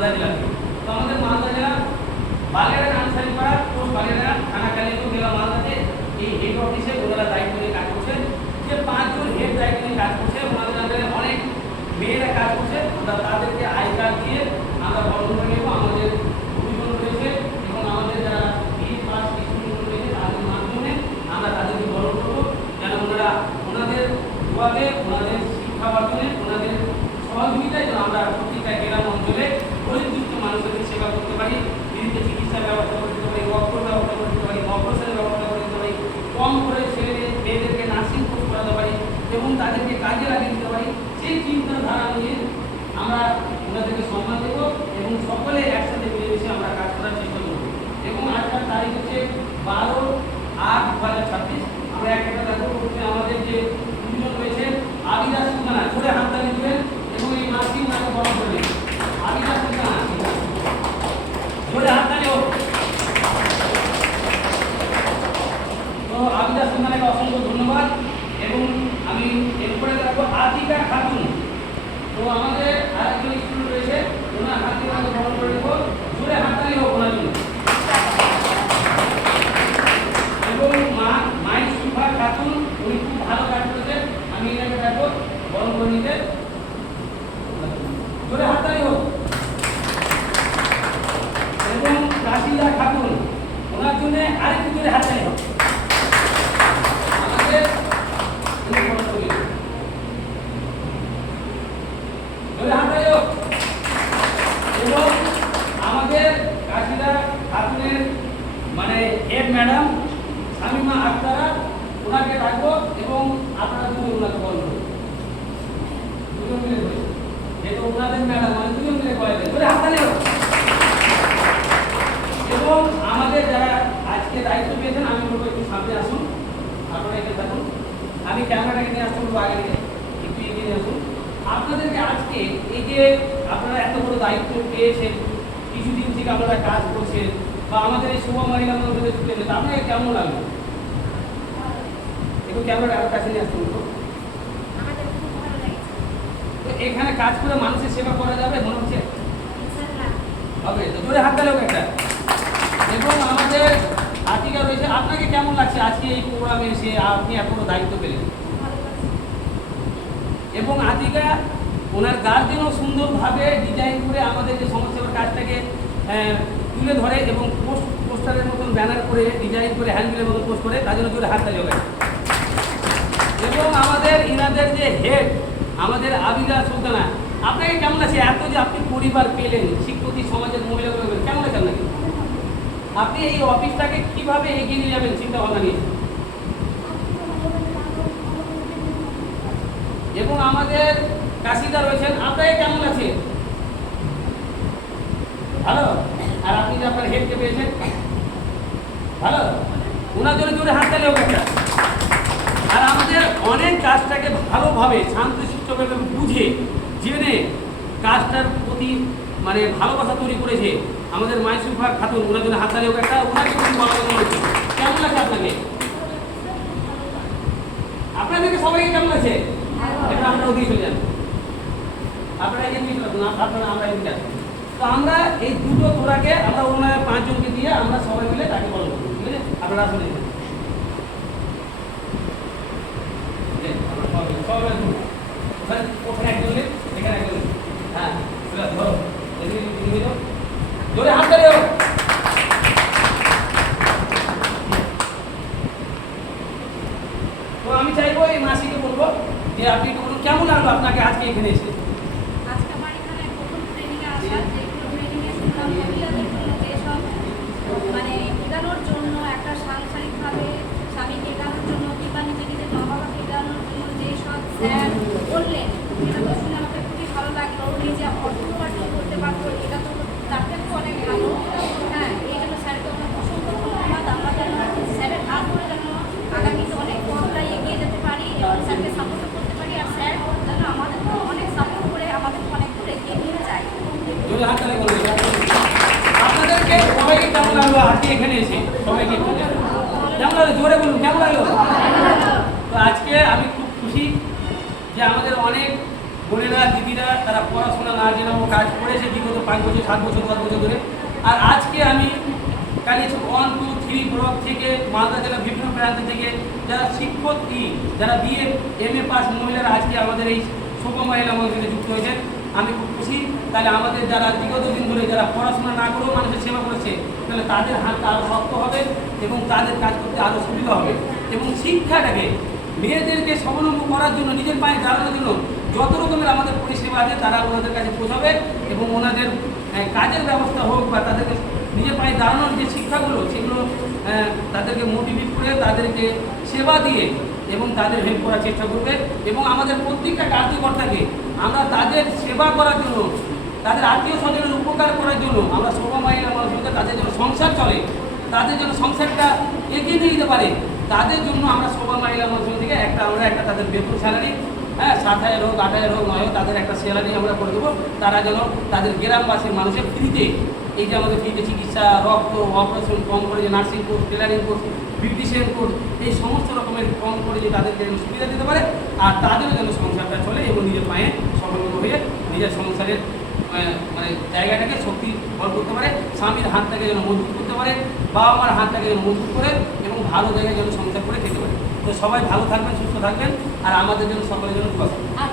মালদা জেলা থেকে। তো আমাদের মালদা জেলা বাগেরহাট আনসারিপাড়া পোস্ট বাগেরহাট থানা কালিয়াকৈর জেলা মালদাতে এই হেড অফিসে ওনারা দায়িত্ব নিয়ে কাজ করছেন। যে 5 জন হেড দায়িত্ব নিয়ে কাজ করছে, ওনাদের আন্ডারে অনেক মেয়েরা কাজ করছে। আমরা তাদেরকে আই কার্ড দিয়ে আমরা বরণ করে নেব। আমাদের অভিযোগ রয়েছে এবং আমাদের যারা পাস স্টুডেন্ট রয়েছে তাদের মাধ্যমে আমরা তাদেরকে বরণ করবো, যেন ওনারা ওনাদের দোয়াতে ওনাদের শিক্ষা অর্জনে ওনাদের সহযোগিতায় যেন আমরা প্রত্যেকটা গ্রাম অঞ্চলে গরিবদুঃখী মানুষদের সেবা করতে পারি, বিদ্যুৎ চিকিৎসার ব্যবস্থা করে দিতে পারি, রক্তের ব্যবস্থা করে দিতে পারি, অপারেশনের ব্যবস্থা করে দিতে পারি, কম করে ছেলে মেয়েদেরকে নার্সিং কোর্স করাতে পারি এবং তাদেরকে কাজে লাগিয়ে দিতে পারি। সেই চিন্তাধারা নিয়ে আমরা ওনাদেরকে সম্মান দেব এবং সকলে একসাথে মিলেমিশে আমরা কাজ করার চেষ্টা করব। এবং আজকের তারিখ হচ্ছে 12/8/2026। আমরা একটা দেখো আমাদের যে দুজন রয়েছে আবিদা সুলতানা, জোরে হাততালি দিবেন এবং এই মাসিক নামে বরণ করবেন। আবিদা সুলতানা, জোরে হাততালি হোক। তো আবিদা সুলতানাকে অসংখ্য ধন্যবাদ। এবং আমি এরপরে দেখো আতিকা খাতুন। তো আমাদের আরেকজন স্টুডেন্ট রয়েছে, ওনার হাত দিয়ে আমাকে বরণ করে দেবো। জোরে হাততালি হোক ওনার জন্য। এবং মাই সুফা খাতুন, উনি খুব ভালো কাজ করেছেন। আমি এনাকে দেখো বরণ করে নিতে। জোরে হাততালি হোক। এবং রাশিদা খাতুন, ওনার জন্য আরেকটু জোরে হাততালি হোক। আমাদের এবং আমাদের কাশিদা খাতুনের মানে হেড ম্যাডাম শামিমা আক্তারা, ওনাকে রাখবো এবং আপনারা দুজন ওনাকে বলবো, দুজন মিলে বলবো, যেহেতু ওনাদের ম্যাডাম মানে দুজন মিলে বলে দেবে হাততালি হোক। এবং আমাদের যারা আজকে দায়িত্ব পেয়েছেন, আমি বলবো একটু সামনে আসুন, আপনারা এখানে থাকুন। আমি ক্যামেরাটাকে নিয়ে আসতে বলবো, আগে থেকে একটু এগিয়ে আসুন। আপনাদেরকে আজকে এই যে আপনারা এত বড় দায়িত্ব পেয়েছেন, কিছুদিন থেকে আপনারা কাজ করছেন বা আমাদের এই শুভ মহিলা মন্দিরে পেয়েছেন, আপনাকে কেমন লাগলো? একটু ক্যামেরা আমার কাছে নিয়ে আসতে বলবো। তো এখানে কাজ করে মানুষের সেবা করা যাবে মনে হচ্ছে হবে? তো জোরে হাত তালি হোক একটা। এবং আমাদের আতিকা রয়েছে, আপনাকে কেমন লাগছে আজকে এই প্রোগ্রামে এসে আপনি এত বড় দায়িত্ব পেলেন? এবং আতিকা ওনার গার্জেনও সুন্দরভাবে ডিজাইন করে আমাদের যে সমাজসেবার কাজটাকে তুলে ধরে এবং পোস্টারের মতন ব্যানার করে ডিজাইন করে হ্যান্ডবিলের মতন পোস্ট করে, তার জন্য জোরে হাততালি হবে। এবং আমাদের ইনাদের যে হেড আমাদের আবিদা সুলতানা, আপনাকে কেমন আছে এত যে আপনি পরিবার পেলেন, শিক্ষিত সমাজের মহিলাগুলো পেলেন, কেমন আছে আপনাকে? আপনি এই অফিসটাকে কিভাবে এগিয়ে নিয়ে যাবেন চিন্তা ভাবনা নিয়ে? এবং আমাদের কাশিদা রয়েছেন, আপনাকে কেমন আছে? ভালো। আর আপনি যে আপনার হেডকে পেয়েছেন ভালো, ওনার জন্য জোরে হাততালি হোক একটা। আর আমাদের অনেক কাজটাকে ভালোভাবে শান্তশিষ্টভাবে বুঝে জেনে কাজটার প্রতি মানে ভালোবাসা তৈরি করেছে আমাদের মাইসুফা খাতুন, ওনার জন্য হাততালি হোক একটা। ওনাকে কিছু বলা হয়েছে, কেমন লাগছে আপনাকে? আপনাদেরকে সবাইকে কেমন আছে? এটা আমরা ওদিকে চলে যান, আপনারা এগিয়ে নিয়ে চলে আসুন, আপনারা আমরা এদিকে আসুন। তো আমরা এই দুটো তোরাকে আমরা ওনার 5 জনকে দিয়ে আমরা সবাই মিলে তাকে বলবো, ঠিক আছে? আপনারা আসুন এখানে। ওখানে একজন এখানে একজন, হ্যাঁ ধরো জোরে হাত তালি হোক। তো আমি চাইবো এই মাসিকে বলবো যে আপনি একটু বলুন কেমন লাগলো আপনাকে আজকে এখানে এসে? আজকে আমার এখানে প্রথম ট্রেনিংয়ে আসা, যেগুলো ট্রেনিংয়ে শুনলাম মহিলাদের জন্য যেসব মানে এগানোর জন্য একটা সাংসারিকভাবে স্বামীকে এগানোর জন্য কিংবা নিজেকে মা বাবাকে এগানোর জন্য যেসব স্যার বললেন, এটা তো শুনে আমাকে খুবই ভালো লাগলো। নিজে অর্থ উপার্জন করতে পারবো, এটা তো তার থেকেও অনেক ভালো। হ্যাঁ, এই জন্য স্যারকে অনেক অসংখ্য ধন্যবাদ। আমরা যেন স্যারের হাত ধরে যেন আগামীতে অনেক পথটাই এগিয়ে যেতে পারি এবং স্যারকে সাপোর্ট করতে পারি। আর স্যার যেন আমাদেরকে অনেক সাপোর্ট করে আমাদের অনেক করে এগিয়ে নিয়ে যায়। আপনাদেরকে সবাইকে কেমন লাগলো আজকে এখানে এসে? সবাইকে কেমন লাগলো জোরে বলুন, কেমন লাগলো? তো আজকে আমি খুব খুশি যে আমাদের অনেক বোনেরা দিদিরা তারা পড়াশোনা না জেনেও কাজ করেছে বিগত 5 বছর 7 বছর 10 বছর ধরে। আর আজকে আমি কালিয়াচক 1, 2, 3 ব্লক থেকে মালদা জেলার বিভিন্ন প্রান্ত থেকে যারা শিক্ষার্থী যারা বিএ MA পাস মহিলারা আজকে আমাদের এই শোভ মহিলা মন্দিরে যুক্ত হয়েছে। আমি খুব খুশি। তাহলে আমাদের যারা বিগত দিন ধরে যারা পড়াশোনা না করেও মানুষের সেবা করেছে তাহলে তাদের হাতটা আরও শক্ত হবে এবং তাদের কাজ করতে আরও সুবিধা হবে। এবং শিক্ষাটাকে মেয়েদেরকে স্বাবলম্বী করার জন্য নিজের পায়ে দাঁড়ানোর জন্য যত রকমের আমাদের পরিষেবা আছে তারা ওনাদের কাছে পৌঁছাবে এবং ওনাদের কাজের ব্যবস্থা হোক বা তাদেরকে নিজের পায়ে দাঁড়ানোর যে শিক্ষাগুলো সেগুলো তাদেরকে মোটিভেট করে তাদেরকে সেবা দিয়ে এবং তাদের হেল্প করার চেষ্টা করবে। এবং আমাদের প্রত্যেকটা কার্যকর্তাকে আমরা তাদের সেবা করার জন্য তাদের আত্মীয় স্বজনের উপকার করার জন্য আমরা শোভা মহিলা মানুষকে তাদের জন্য সংসার চলে তাদের জন্য সংসারটা এগিয়ে নিয়ে যেতে পারে তাদের জন্য আমরা শোভা মহিলা মানুষ থেকে আমরা একটা তাদের বেতন স্যালারি 7,000 হোক 8,000 হোক 9 হোক তাদের একটা স্যালারি আমরা করে দেবো। তারা যেন তাদের গ্রামবাসীর মানুষের ফ্রিতে এই যে আমাদের ফ্রিতে চিকিৎসা রক্ত অপারেশন কম করে যে nursing course tailoring course beautician course এই সমস্ত রকমের কম করে যে তাদেরকে সুবিধা দিতে পারে আর তাদেরও যেন সংসারটা চলে এবং নিজের পায়ে স্বাবলম্বী হয়ে নিজের সংসারের মানে জায়গাটাকে শক্তি বল করতে পারে স্বামীর হাতটাকে যেন মজবুত করতে পারে বাবা মার হাতটাকে যেন মজবুত করে এবং ভালো জায়গায় যেন সংসার করে খেতে পারে। তো সবাই ভালো থাকবেন সুস্থ থাকবেন আর আমাদের জন্য সকলের জন্য আর